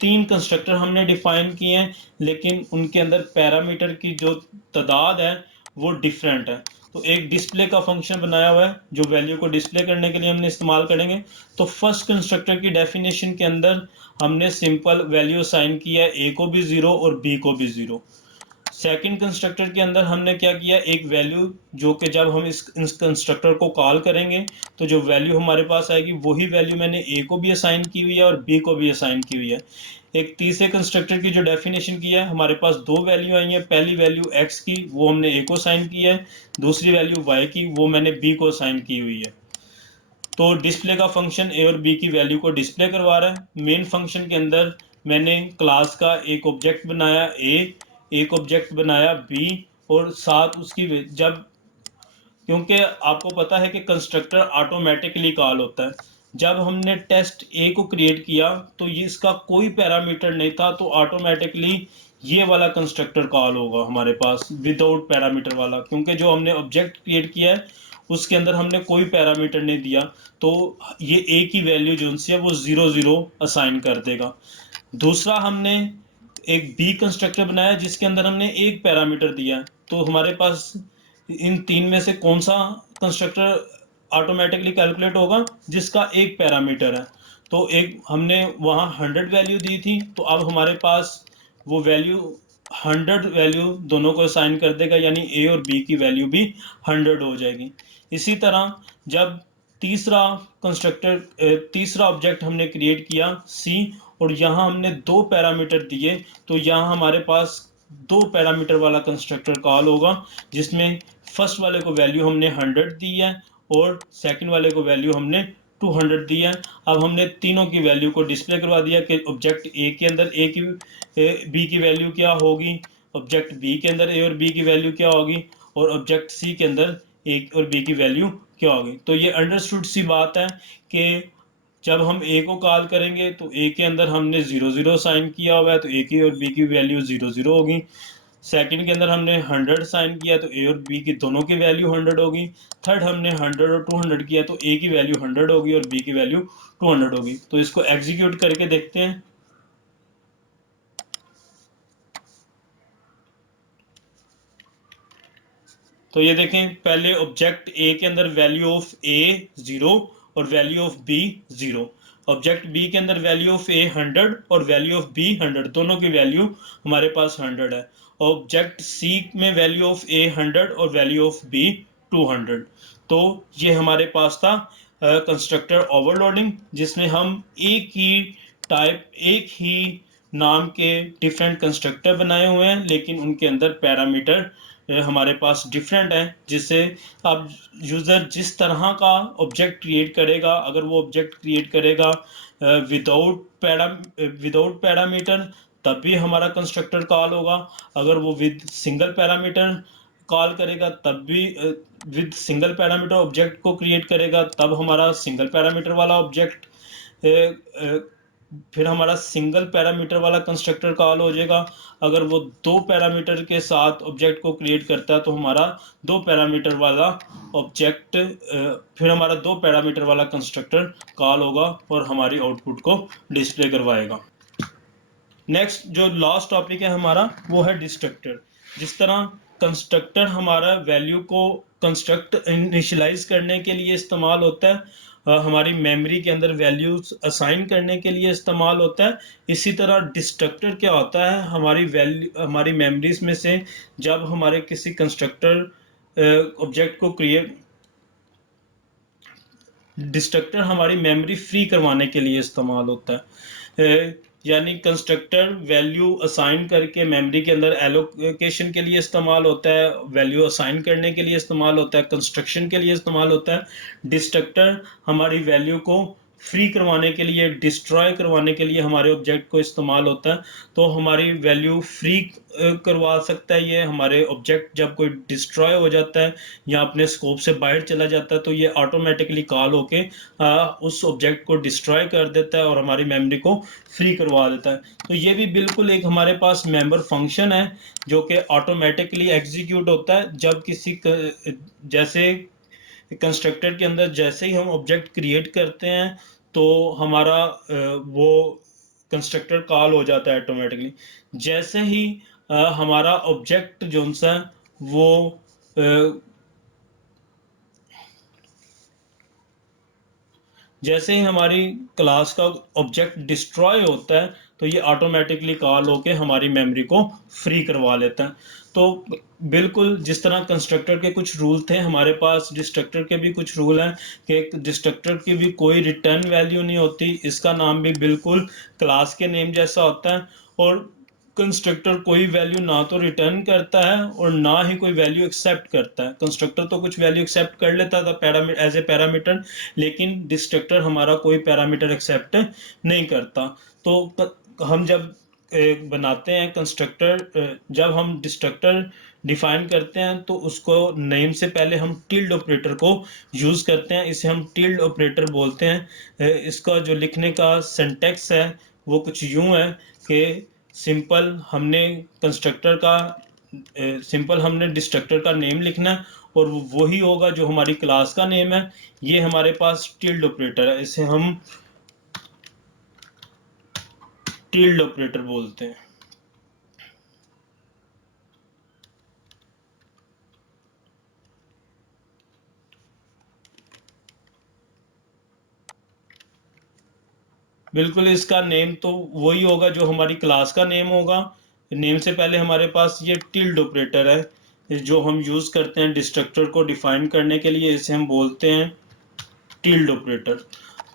तीन कंस्ट्रक्टर हमने डिफाइन किए हैं, लेकिन उनके अंदर पैरामीटर की जो तादाद है वो डिफरेंट है। तो एक डिस्प्ले का फंक्शन बनाया हुआ है जो वैल्यू को डिस्प्ले करने के लिए हमने इस्तेमाल करेंगे। तो फर्स्ट कंस्ट्रक्टर की डेफिनेशन के अंदर हमने सिंपल वैल्यू असाइन किया है, ए को भी 0 और बी को भी 0। सेकंड कंस्ट्रक्टर के अंदर हमने क्या किया, एक वैल्यू जो कि जब हम इस कंस्ट्रक्टर को कॉल करेंगे तो जो वैल्यू हमारे पास आएगी वही वैल्यू मैंने ए को भी असाइन की हुई है और बी को भी असाइन की हुई है। एक तीसरे कंस्ट्रक्टर की जो डेफिनेशन की है, हमारे पास दो वैल्यू आई है, पहली वैल्यू एक्स की वो हमने ए को असाइन की है, दूसरी वैल्यू वाई की वो मैंने बी को असाइन की हुई है। तो डिस्प्ले का फंक्शन ए और बी की वैल्यू को डिस्प्ले करवा रहा है। मेन फंक्शन के अंदर मैंने क्लास का एक ऑब्जेक्ट बनाया ए, एक ऑब्जेक्ट बनाया बी, और साथ उसकी जब, क्योंकि आपको पता है कि कंस्ट्रक्टर ऑटोमेटिकली कॉल होता है, जब हमने टेस्ट ए को क्रिएट किया तो ये इसका कोई पैरामीटर नहीं था, तो ऑटोमेटिकली ये वाला कंस्ट्रक्टर कॉल होगा हमारे पास विदाउट पैरामीटर वाला, क्योंकि जो हमने ऑब्जेक्ट क्रिएट किया है उसके अंदर हमने कोई पैरामीटर नहीं दिया, तो ये ए की वैल्यू जो है वो 0 0 असाइन कर देगा। दूसरा हमने एक बी कंस्ट्रक्टर बनाया जिसके अंदर हमने एक पैरामीटर दिया है, तो हमारे पास इन तीन में से कौन सा कंस्ट्रक्टर ऑटोमेटिकली कैलकुलेट होगा, जिसका एक पैरामीटर है। तो एक हमने वहाँ 100 वैल्यू दी थी, तो अब हमारे पास वो वैल्यू 100 वैल्यू दोनों को असाइन कर देगा, यानी ए और बी की वैल्यू भी 100 हो जाएगी। इसी तरह जब तीसरा ऑब्जेक्ट हमने क्रिएट किया सी, और यहाँ हमने दो पैरामीटर दिए, तो यहाँ हमारे पास दो पैरामीटर वाला कंस्ट्रक्टर कॉल होगा, जिसमें फर्स्ट वाले को वैल्यू हमने 100 दी है और सेकंड वाले को वैल्यू हमने 200 दी है। अब हमने तीनों की वैल्यू को डिस्प्ले करवा दिया कि ऑब्जेक्ट ए के अंदर बी की वैल्यू क्या होगी, ऑब्जेक्ट बी के अंदर ए और बी की वैल्यू क्या होगी, और ऑब्जेक्ट सी के अंदर ए और बी की वैल्यू क्या होगी। तो ये अंडरस्टूड सी बात है कि जब हम ए को कॉल करेंगे तो ए के अंदर हमने 0 0 साइन किया हुआ है, तो ए की और बी की वैल्यू 0 0 होगी। सेकंड के अंदर हमने 100 साइन किया, तो ए और बी की दोनों की वैल्यू 100 होगी। थर्ड हमने 100 और 200 किया, तो ए की वैल्यू 100 होगी और बी की वैल्यू 200 होगी। तो इसको एग्जीक्यूट करके देखते हैं। तो ये देखें, पहले ऑब्जेक्ट ए के अंदर वैल्यू ऑफ ए 0 और value of b 0, object b के अंदर वैल्यू ऑफ ए 100 और वैल्यू ऑफ बी 100, दोनों की वैल्यू हमारे पास 100 है। ऑब्जेक्ट सी में वैल्यू ऑफ ए 100 और वैल्यू ऑफ बी 200। तो ये हमारे पास था कंस्ट्रक्टर ओवरलोडिंग, जिसमें हम एक ही नाम के डिफरेंट कंस्ट्रक्टर बनाए हुए हैं, लेकिन उनके अंदर पैरामीटर हमारे पास डिफरेंट है, जिससे अब यूज़र जिस तरह का ऑब्जेक्ट क्रिएट करेगा, अगर वो ऑब्जेक्ट क्रिएट करेगा विदाउट पैरामीटर, तब भी हमारा कंस्ट्रक्टर कॉल होगा। अगर वो विद सिंगल पैरामीटर कॉल करेगा, तब भी विद सिंगल पैरामीटर ऑब्जेक्ट को क्रिएट करेगा, तब हमारा सिंगल पैरामीटर वाला ऑब्जेक्ट फिर हमारा सिंगल पैरामीटर वाला कंस्ट्रक्टर कॉल हो जाएगा। अगर वो दो पैरामीटर के साथ ऑब्जेक्ट को क्रिएट करता है, तो हमारा दो पैरामीटर वाला ऑब्जेक्ट फिर हमारा दो पैरामीटर वाला कंस्ट्रक्टर कॉल होगा और हमारी आउटपुट को डिस्प्ले करवाएगा। नेक्स्ट जो लास्ट टॉपिक है हमारा, वो है डिस्ट्रक्टर। जिस तरह कंस्ट्रक्टर हमारा वैल्यू को कंस्ट्रक्ट इनिशियलाइज करने के लिए इस्तेमाल होता है, हमारी मेमोरी के अंदर वैल्यूज असाइन करने के लिए इस्तेमाल होता है, इसी तरह डिस्ट्रक्टर क्या होता है, हमारी मेमोरीज में से जब हमारे किसी कंस्ट्रक्टर ऑब्जेक्ट को क्रिएट डिस्ट्रक्टर हमारी मेमोरी फ्री करवाने के लिए इस्तेमाल होता है। यानी कंस्ट्रक्टर वैल्यू असाइन करके मेमोरी के अंदर एलोकेशन के लिए इस्तेमाल होता है, वैल्यू असाइन करने के लिए इस्तेमाल होता है, कंस्ट्रक्शन के लिए इस्तेमाल होता है। डिस्ट्रक्टर हमारी वैल्यू को फ्री करवाने के लिए, डिस्ट्रॉय करवाने के लिए हमारे ऑब्जेक्ट को इस्तेमाल होता है। तो हमारी वैल्यू फ्री करवा सकता है ये हमारे ऑब्जेक्ट। जब कोई डिस्ट्रॉय हो जाता है या अपने स्कोप से बाहर चला जाता है, तो ये ऑटोमेटिकली कॉल होके उस ऑब्जेक्ट को डिस्ट्रॉय कर देता है और हमारी मेमोरी को फ्री करवा देता है। तो ये भी बिल्कुल एक हमारे पास मेंबर फंक्शन है, जो कि ऑटोमेटिकली एग्जीक्यूट होता है जब जैसे कंस्ट्रक्टर के अंदर जैसे ही हम ऑब्जेक्ट क्रिएट करते हैं, तो हमारा वो कंस्ट्रक्टर कॉल हो जाता है ऑटोमेटिकली। जैसे ही हमारा ऑब्जेक्ट जो सा वो जैसे ही हमारी क्लास का ऑब्जेक्ट डिस्ट्रॉय होता है, तो ये ऑटोमेटिकली कॉल होके हमारी मेमोरी को फ्री करवा लेता है। तो बिल्कुल जिस तरह कंस्ट्रक्टर के कुछ रूल थे, हमारे पास डिस्ट्रक्टर के भी कुछ रूल हैं कि डिस्ट्रक्टर की भी कोई रिटर्न वैल्यू नहीं होती, इसका नाम भी बिल्कुल क्लास के नेम जैसा होता है। और कंस्ट्रक्टर कोई वैल्यू ना तो रिटर्न करता है और ना ही कोई वैल्यू एक्सेप्ट करता है। कंस्ट्रक्टर तो कुछ वैल्यू एक्सेप्ट कर लेता था एज ए पैरामीटर, लेकिन डिस्ट्रक्टर हमारा कोई पैरामीटर एक्सेप्ट नहीं करता। तो हम जब बनाते हैं कंस्ट्रक्टर, जब हम डिस्ट्रक्टर डिफाइन करते हैं, तो उसको नेम से पहले हम टिल्ड ऑपरेटर को यूज़ करते हैं, इसे हम टिल्ड ऑपरेटर बोलते हैं। इसका जो लिखने का सिंटैक्स है वो कुछ यूं है कि सिंपल हमने कंस्ट्रक्टर का सिंपल हमने डिस्ट्रक्टर का नेम लिखना है और वही होगा जो हमारी क्लास का नेम है। ये हमारे पास टिल्ड ऑपरेटर है, इसे हम टिल्ड ऑपरेटर बोलते हैं। बिल्कुल इसका नेम तो वही होगा जो हमारी क्लास का नेम होगा। नेम से पहले हमारे पास ये टिल्ड ऑपरेटर है जो हम यूज़ करते हैं डिस्ट्रक्टर को डिफाइन करने के लिए, इसे हम बोलते हैं टिल्ड ऑपरेटर।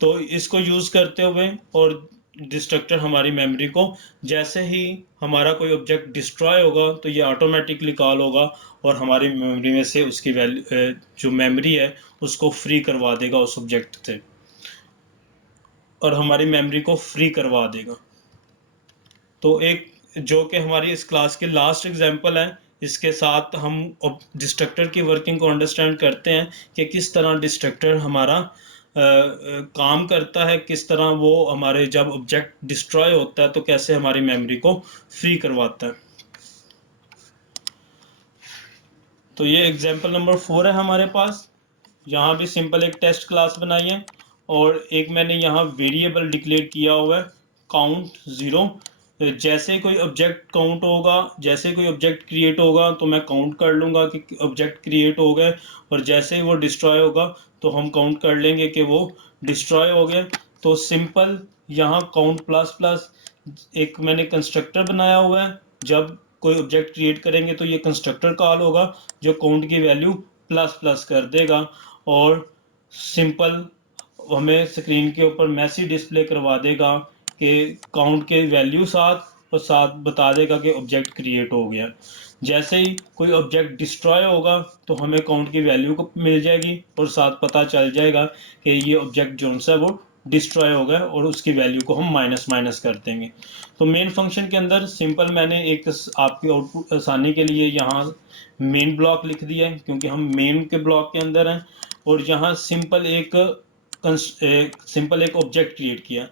तो इसको यूज़ करते हुए और डिस्ट्रक्टर हमारी मेमोरी को, जैसे ही हमारा कोई ऑब्जेक्ट डिस्ट्रॉय होगा, तो ये ऑटोमेटिकली कॉल होगा और हमारी मेमोरी में से उसकी वैल्यू जो मेमोरी है उसको फ्री करवा देगा उस ऑब्जेक्ट से, और हमारी मेमोरी को फ्री करवा देगा। तो एक जो कि हमारी इस क्लास की लास्ट एग्जांपल है, इसके साथ हम डिस्ट्रक्टर की वर्किंग को अंडरस्टैंड करते हैं कि किस तरह डिस्ट्रक्टर हमारा काम करता है, किस तरह वो हमारे जब ऑब्जेक्ट डिस्ट्रॉय होता है तो कैसे हमारी मेमोरी को फ्री करवाता है। तो ये एग्जांपल नंबर 4 है हमारे पास। यहाँ भी सिंपल एक टेस्ट क्लास बनाई है और एक मैंने यहाँ वेरिएबल डिक्लेयर किया हुआ है काउंट 0। जैसे ही कोई ऑब्जेक्ट काउंट होगा, जैसे ही कोई ऑब्जेक्ट क्रिएट होगा तो मैं काउंट कर लूँगा कि ऑब्जेक्ट क्रिएट हो गए, और जैसे ही वो डिस्ट्रॉय होगा तो हम काउंट कर लेंगे कि वो डिस्ट्रॉय हो गया। तो सिंपल यहाँ काउंट प्लस प्लस एक मैंने कंस्ट्रक्टर बनाया हुआ है। जब कोई ऑब्जेक्ट क्रिएट करेंगे तो ये कंस्ट्रक्टर कॉल होगा जो काउंट की वैल्यू प्लस प्लस कर देगा, और सिंपल हमें स्क्रीन के ऊपर मैसेज डिस्प्ले करवा देगा कि काउंट के वैल्यू 7, और 7 बता देगा कि ऑब्जेक्ट क्रिएट हो गया। जैसे ही कोई ऑब्जेक्ट डिस्ट्रॉय होगा तो हमें काउंट की वैल्यू को मिल जाएगी और 7 पता चल जाएगा कि ये ऑब्जेक्ट जो सा वो डिस्ट्रॉय हो गया, और उसकी वैल्यू को हम माइनस माइनस कर देंगे। तो मेन फंक्शन के अंदर सिंपल मैंने एक आपकी आउटपुट आसानी के लिए यहाँ मेन ब्लॉक लिख दिया है, क्योंकि हम मेन के ब्लॉक के अंदर हैं। और यहाँ सिंपल एक ऑब्जेक्ट क्रिएट किया।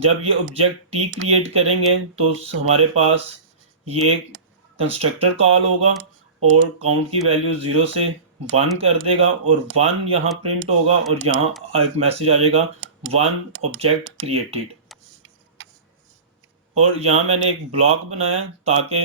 जब ये ऑब्जेक्ट टी क्रिएट करेंगे तो हमारे पास ये कंस्ट्रक्टर कॉल होगा और काउंट की वैल्यू 0 से 1 कर देगा, और 1 यहाँ प्रिंट होगा, और यहाँ एक मैसेज आ जाएगा 1 ऑब्जेक्ट क्रिएटेड। और यहाँ मैंने एक ब्लॉक बनाया ताकि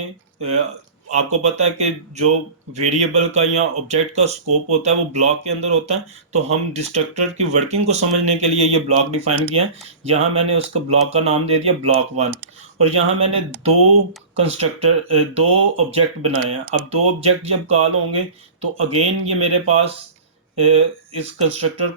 आपको पता है कि जो वेरिएबल का या ऑब्जेक्ट का स्कोप होता है वो ब्लॉक के अंदर होता है, तो हम डिस्ट्रक्टर की वर्किंग को समझने के लिए ये ब्लॉक डिफाइन किया है। यहाँ मैंने उसका ब्लॉक का नाम दे दिया ब्लॉक 1, और यहाँ मैंने दो ऑब्जेक्ट बनाए हैं। अब दो ऑब्जेक्ट जब कॉल होंगे तो अगेन ये मेरे पास इस कंस्ट्रक्टर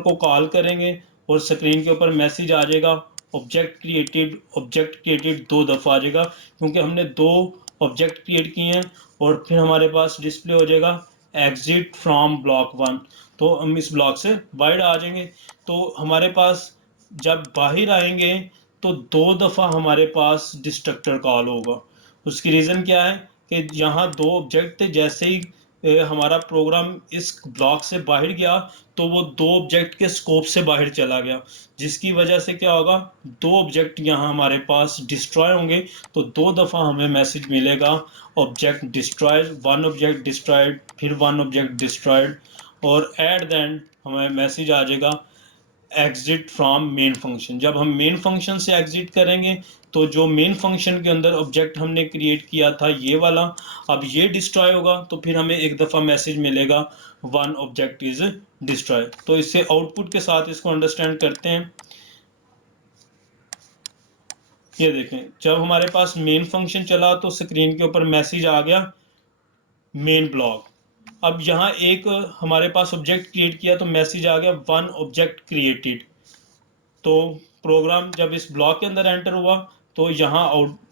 को कॉल करेंगे, और स्क्रीन के ऊपर मैसेज आ जाएगा ऑब्जेक्ट क्रिएटेड 2 दफ़ा आ जाएगा, क्योंकि हमने 2 ऑब्जेक्ट क्रिएट किए हैं। और फिर हमारे पास डिस्प्ले हो जाएगा एग्जिट फ्रॉम ब्लॉक 1। तो हम इस ब्लॉक से बाहर आ जाएंगे। तो हमारे पास जब बाहर आएंगे तो 2 दफ़ा हमारे पास डिस्ट्रक्टर कॉल होगा। उसकी रीज़न क्या है कि यहाँ 2 ऑब्जेक्ट थे, जैसे ही हमारा प्रोग्राम इस ब्लॉक से बाहर गया तो वो 2 ऑब्जेक्ट के स्कोप से बाहर चला गया, जिसकी वजह से क्या होगा, 2 ऑब्जेक्ट यहाँ हमारे पास डिस्ट्रॉय होंगे। तो 2 दफ़ा हमें मैसेज मिलेगा ऑब्जेक्ट डिस्ट्रॉयड, 1 ऑब्जेक्ट डिस्ट्रॉयड, फिर 1 ऑब्जेक्ट डिस्ट्रॉयड, और एट द एंड हमें मैसेज आ जाएगा एग्जिट फ्रॉम मेन फंक्शन। जब हम मेन फंक्शन से एग्जिट करेंगे तो जो मेन फंक्शन के अंदर ऑब्जेक्ट हमने क्रिएट किया था ये वाला, अब ये डिस्ट्रॉय होगा तो फिर हमें एक दफ़ा मैसेज मिलेगा 1 ऑब्जेक्ट इज डिस्ट्रॉय। तो इससे आउटपुट के साथ इसको अंडरस्टैंड करते हैं। ये देखें, जब हमारे पास मेन फंक्शन चला तो स्क्रीन के ऊपर मैसेज आ गया मेन ब्लॉक। अब यहाँ एक हमारे पास ऑब्जेक्ट क्रिएट किया तो मैसेज आ गया 1 ऑब्जेक्ट क्रिएटेड। तो प्रोग्राम जब इस ब्लॉक के अंदर एंटर हुआ तो यहाँ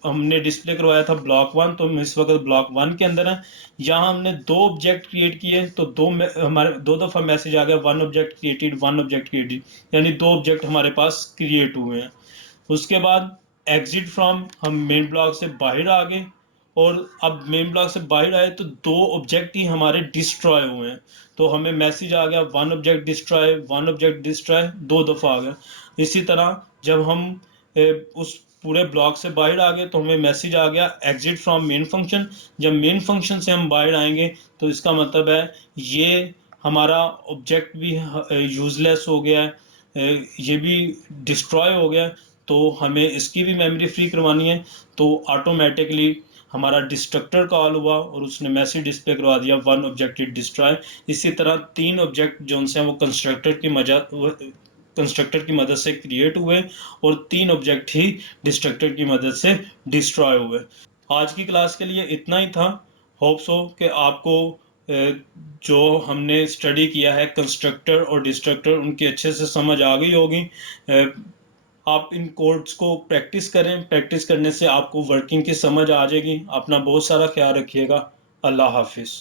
हमने डिस्प्ले करवाया था ब्लॉक 1, तो हम इस वक्त ब्लॉक 1 के अंदर हैं। यहाँ हमने 2 ऑब्जेक्ट क्रिएट किए तो हमारे 2 दफ़ा मैसेज आ गया 1 ऑब्जेक्ट क्रिएटेड, 1 ऑब्जेक्ट क्रिएटेड, यानी 2 ऑब्जेक्ट हमारे पास क्रिएट हुए हैं। उसके बाद एग्जिट फ्रॉम, हम मेन ब्लॉक से बाहर आ गए, और अब मेन ब्लॉक से बाहर आए तो 2 ऑब्जेक्ट ही हमारे डिस्ट्रॉय हुए हैं। तो हमें मैसेज आ गया 1 ऑब्जेक्ट डिस्ट्रॉय, 1 ऑब्जेक्ट डिस्ट्रॉय 2 दफ़ा आ गया। इसी तरह जब हम उस पूरे ब्लॉक से बाहर आ गए तो हमें मैसेज आ गया एग्जिट फ्रॉम मेन फंक्शन। जब मेन फंक्शन से हम बाहर आएंगे तो इसका मतलब है ये हमारा ऑब्जेक्ट भी यूजलेस हो गया है, ये भी डिस्ट्रॉय हो गया। तो हमें इसकी भी मेमोरी फ्री करवानी है। तो ऑटोमेटिकली हमारा डिस्ट्रक्टर कॉल हुआ और उसने मैसेज डिस्प्ले करवा दिया 1 ऑब्जेक्ट इज डिस्ट्रॉय। इसी तरह 3 ऑब्जेक्ट जो हैं वो कंस्ट्रक्टर की मदद से क्रिएट हुए, और 3 ऑब्जेक्ट ही डिस्ट्रक्टर की मदद से डिस्ट्रॉय हुए। आज की क्लास के लिए इतना ही था। होप सो कि आपको जो हमने स्टडी किया है कंस्ट्रक्टर और डिस्ट्रक्टर उनकी अच्छे से समझ आ गई होगी। आप इन कोड्स को प्रैक्टिस करें, प्रैक्टिस करने से आपको वर्किंग की समझ आ जाएगी। अपना बहुत सारा ख्याल रखिएगा। अल्लाह हाफिज़।